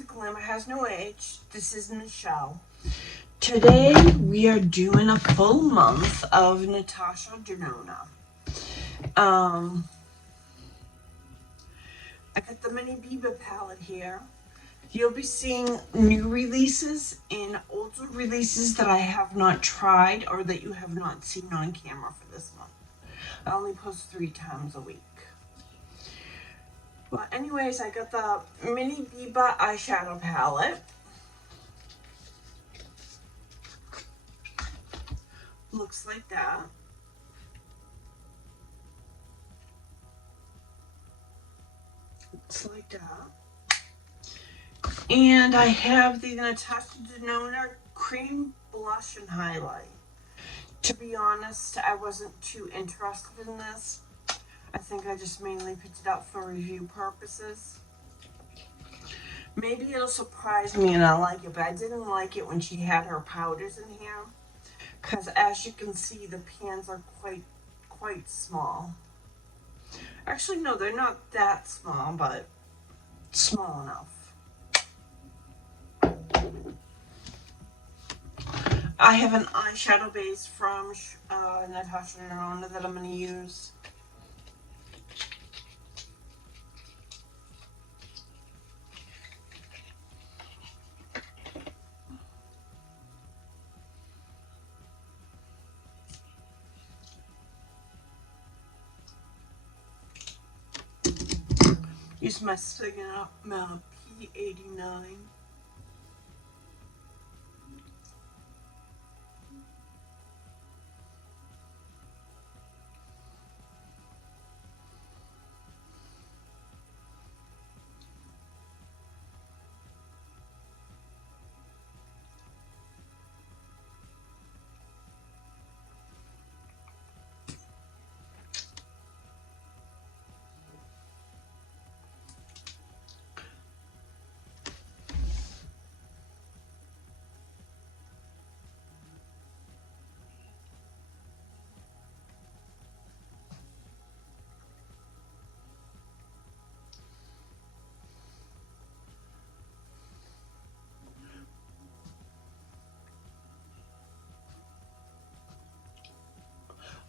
to Glamour Has No Age. This is Michelle. Today we are doing a full month of Natasha Denona. I got the mini Biba palette here. You'll be seeing new releases and older releases that I have not tried or that you have not seen on camera for this month. I only post 3 times a week. Well, anyways, I got the mini Biba eyeshadow palette. Looks like that. Looks like that. And I have the Natasha Denona cream blush and highlight. To be honest, I wasn't too interested in this. I think I just mainly picked it up for review purposes. Maybe it'll surprise me and I'll like it, but I didn't like it when she had her powders in here. Because as you can see, the pans are quite small. Actually, no, they're not that small, but small enough. I have an eyeshadow base from Natasha Denona that I'm going to use. Use my Sigma P89.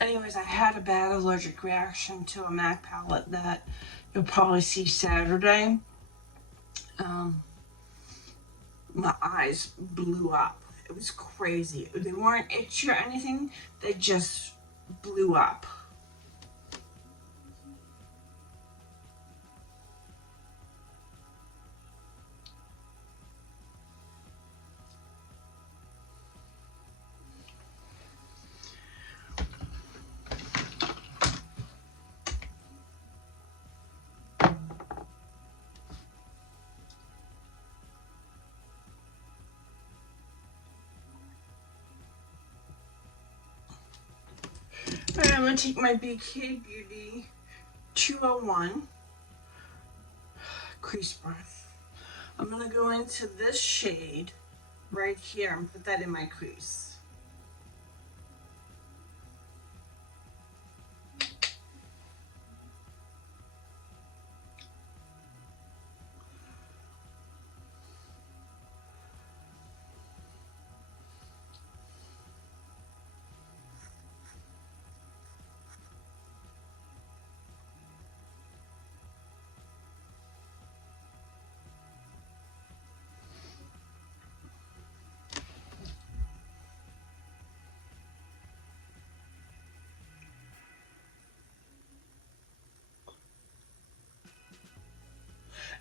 Anyways, I had a bad allergic reaction to a MAC palette that you'll probably see Saturday. My eyes blew up. It was crazy. They weren't itchy or anything. They just blew up. Alright, I'm going to take my BK Beauty 201 crease brush. I'm going to go into this shade right here and put that in my crease.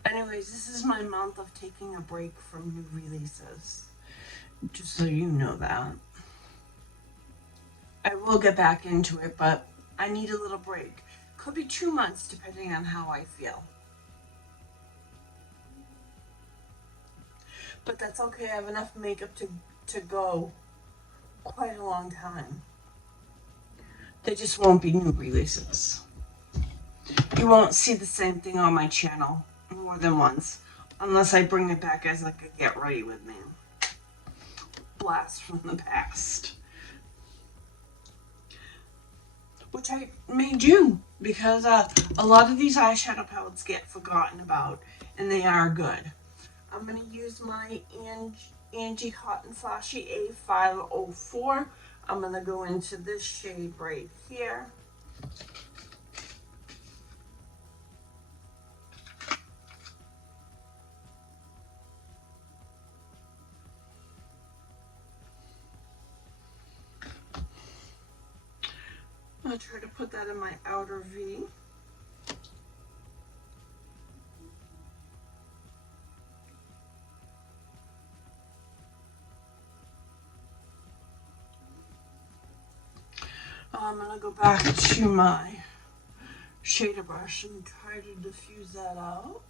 Anyways, this is my month of taking a break from new releases. Just so you know that. I will get back into it, but I need a little break. Could be 2 months depending on how I feel. But that's okay, I have enough makeup to go quite a long time. There just won't be new releases. You won't see the same thing on my channel more than once, unless I bring it back as like a get ready with me. Blast from the past. Which I may do, because a lot of these eyeshadow palettes get forgotten about, and they are good. I'm going to use my Angie Hot and Flashy A504. I'm going to go into this shade right here. I'll try to put that in my outer V. I'm going to go back to my shader brush and try to diffuse that out.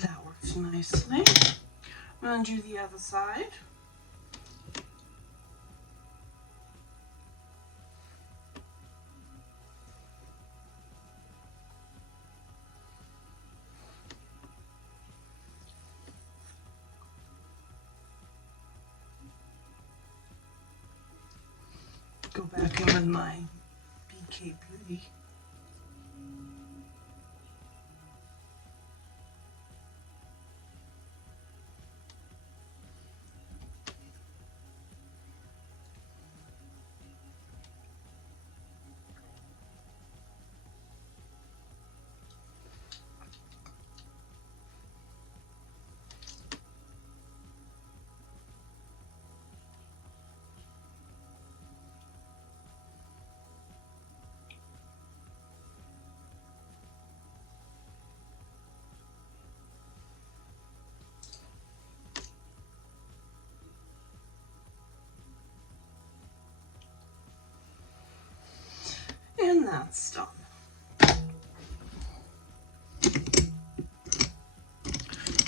That works nicely. I'm going to do the other side. Go back in with my BK Beauty. And that's done.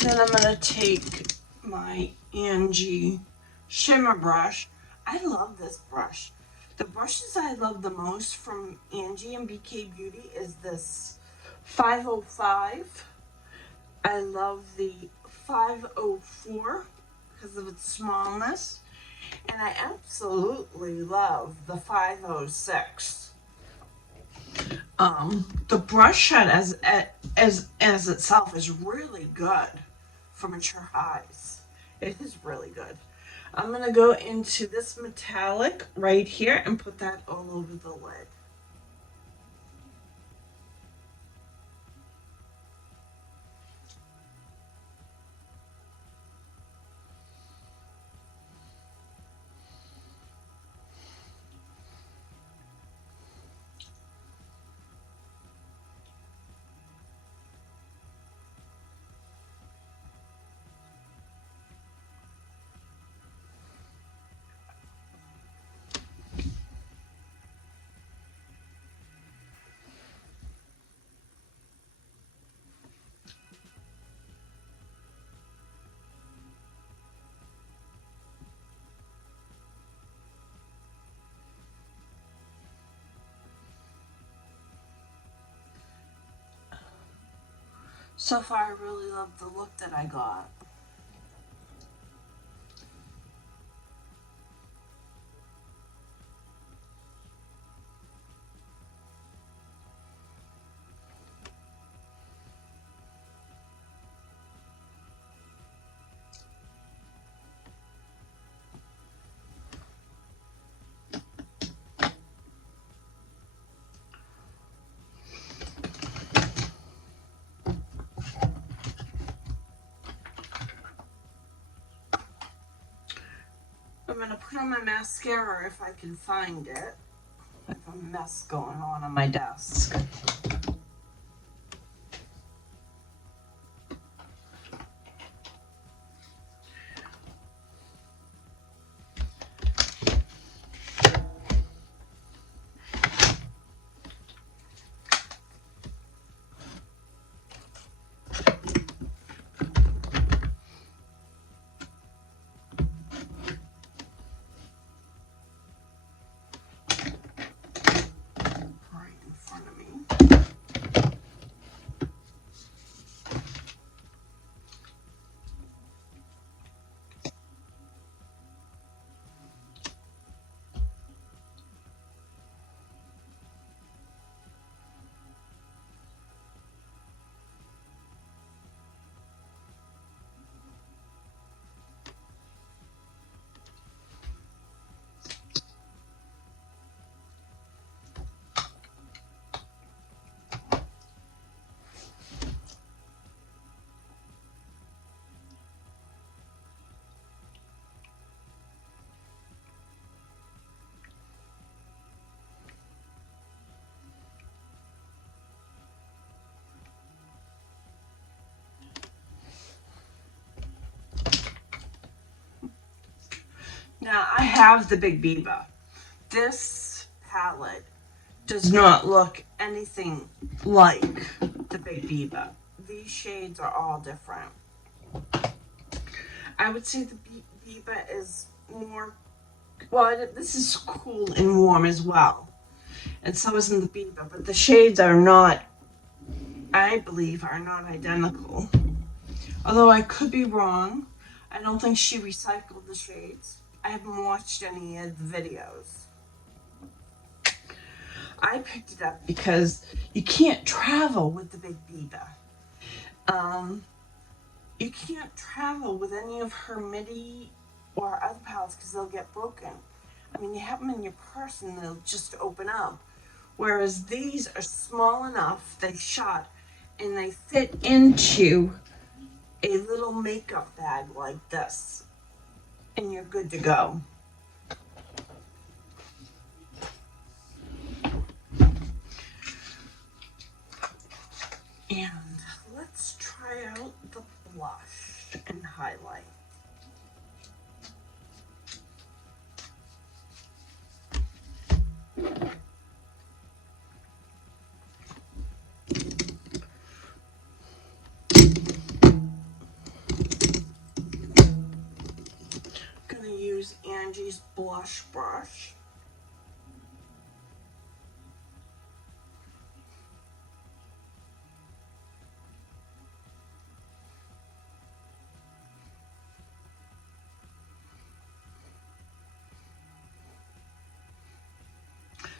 Then I'm going to take my Angie shimmer brush. I love this brush. The brushes I love the most from Angie and BK Beauty is this 505. I love the 504 because of its smallness. And I absolutely love the 506. The brush head as itself is really good for mature eyes. It is really good. I'm going to go into this metallic right here and put that all over the lid. So far, I really love the look that I got. I'm going to put on my mascara if I can find it. I have a mess going on my desk. Right in front of me. have the Big Biba. This palette does not look anything like the Big Biba. These shades are all different. I would say the Biba is more, well, this is cool and warm as well. And so isn't the Biba, but the shades are not, I believe, are not identical. Although I could be wrong. I don't think she recycled the shades. I haven't watched any of the videos. I picked it up because you can't travel with the Big Biba. You can't travel with any of her MIDI or other palettes because they'll get broken. I mean, you have them in your purse and they'll just open up. Whereas these are small enough, they shut, and they fit into a little makeup bag like this. And you're good to go. And let's try out the blush and highlight. Gonna use Angie's blush brush.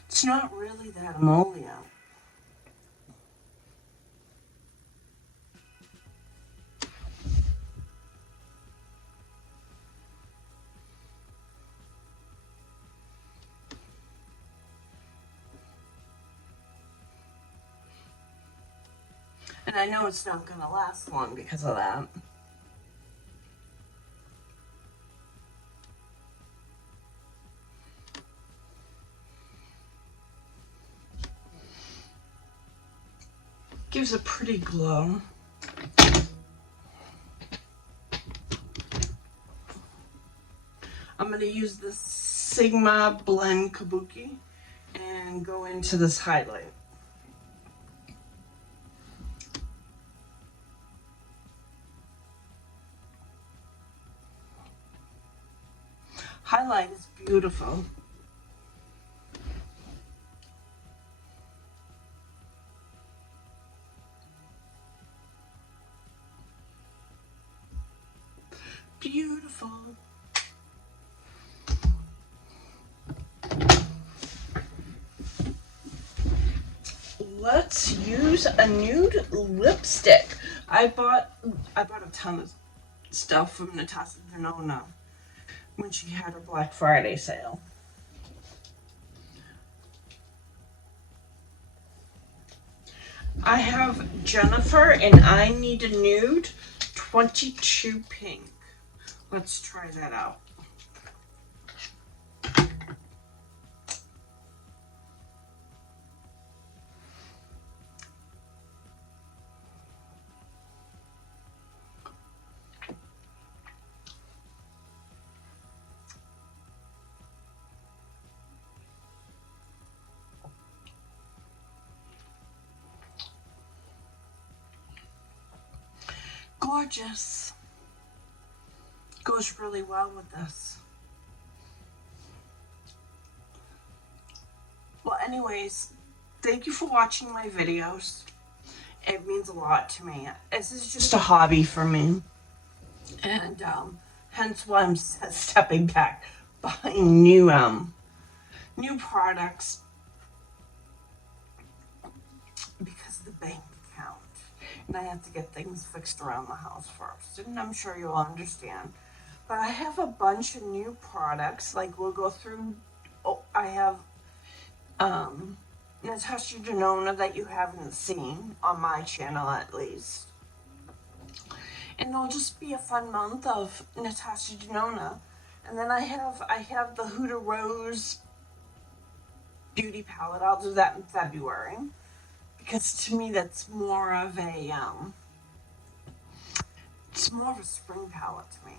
It's not really that emollient. And I know it's not going to last long because of that. Gives a pretty glow. I'm going to use the Sigma Blend Kabuki and go into this highlight. Highlight is beautiful. Beautiful. Let's use a nude lipstick. I bought a ton of stuff from Natasha Denona when she had her Black Friday sale. I have Jennifer and I Need a Nude 22 Pink. Let's try that out. Gorgeous. Goes really well with this. Well, anyways, thank you for watching my videos. It means a lot to me. This is just a hobby for me. And hence why I'm stepping back, buying new products because of the bank account. And I have to get things fixed around the house first. And I'm sure you'll understand. But I have a bunch of new products. Like we'll go through, I have Natasha Denona that you haven't seen on my channel at least. And it'll just be a fun month of Natasha Denona. And then I have the Huda Rose beauty palette. I'll do that in February. Because to me that's more of a it's more of a spring palette to me.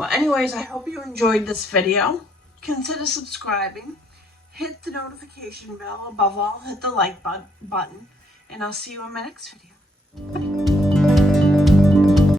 Well, anyways, I hope you enjoyed this video. Consider subscribing. Hit the notification bell. Above all, hit the like button. And I'll see you in my next video. Bye.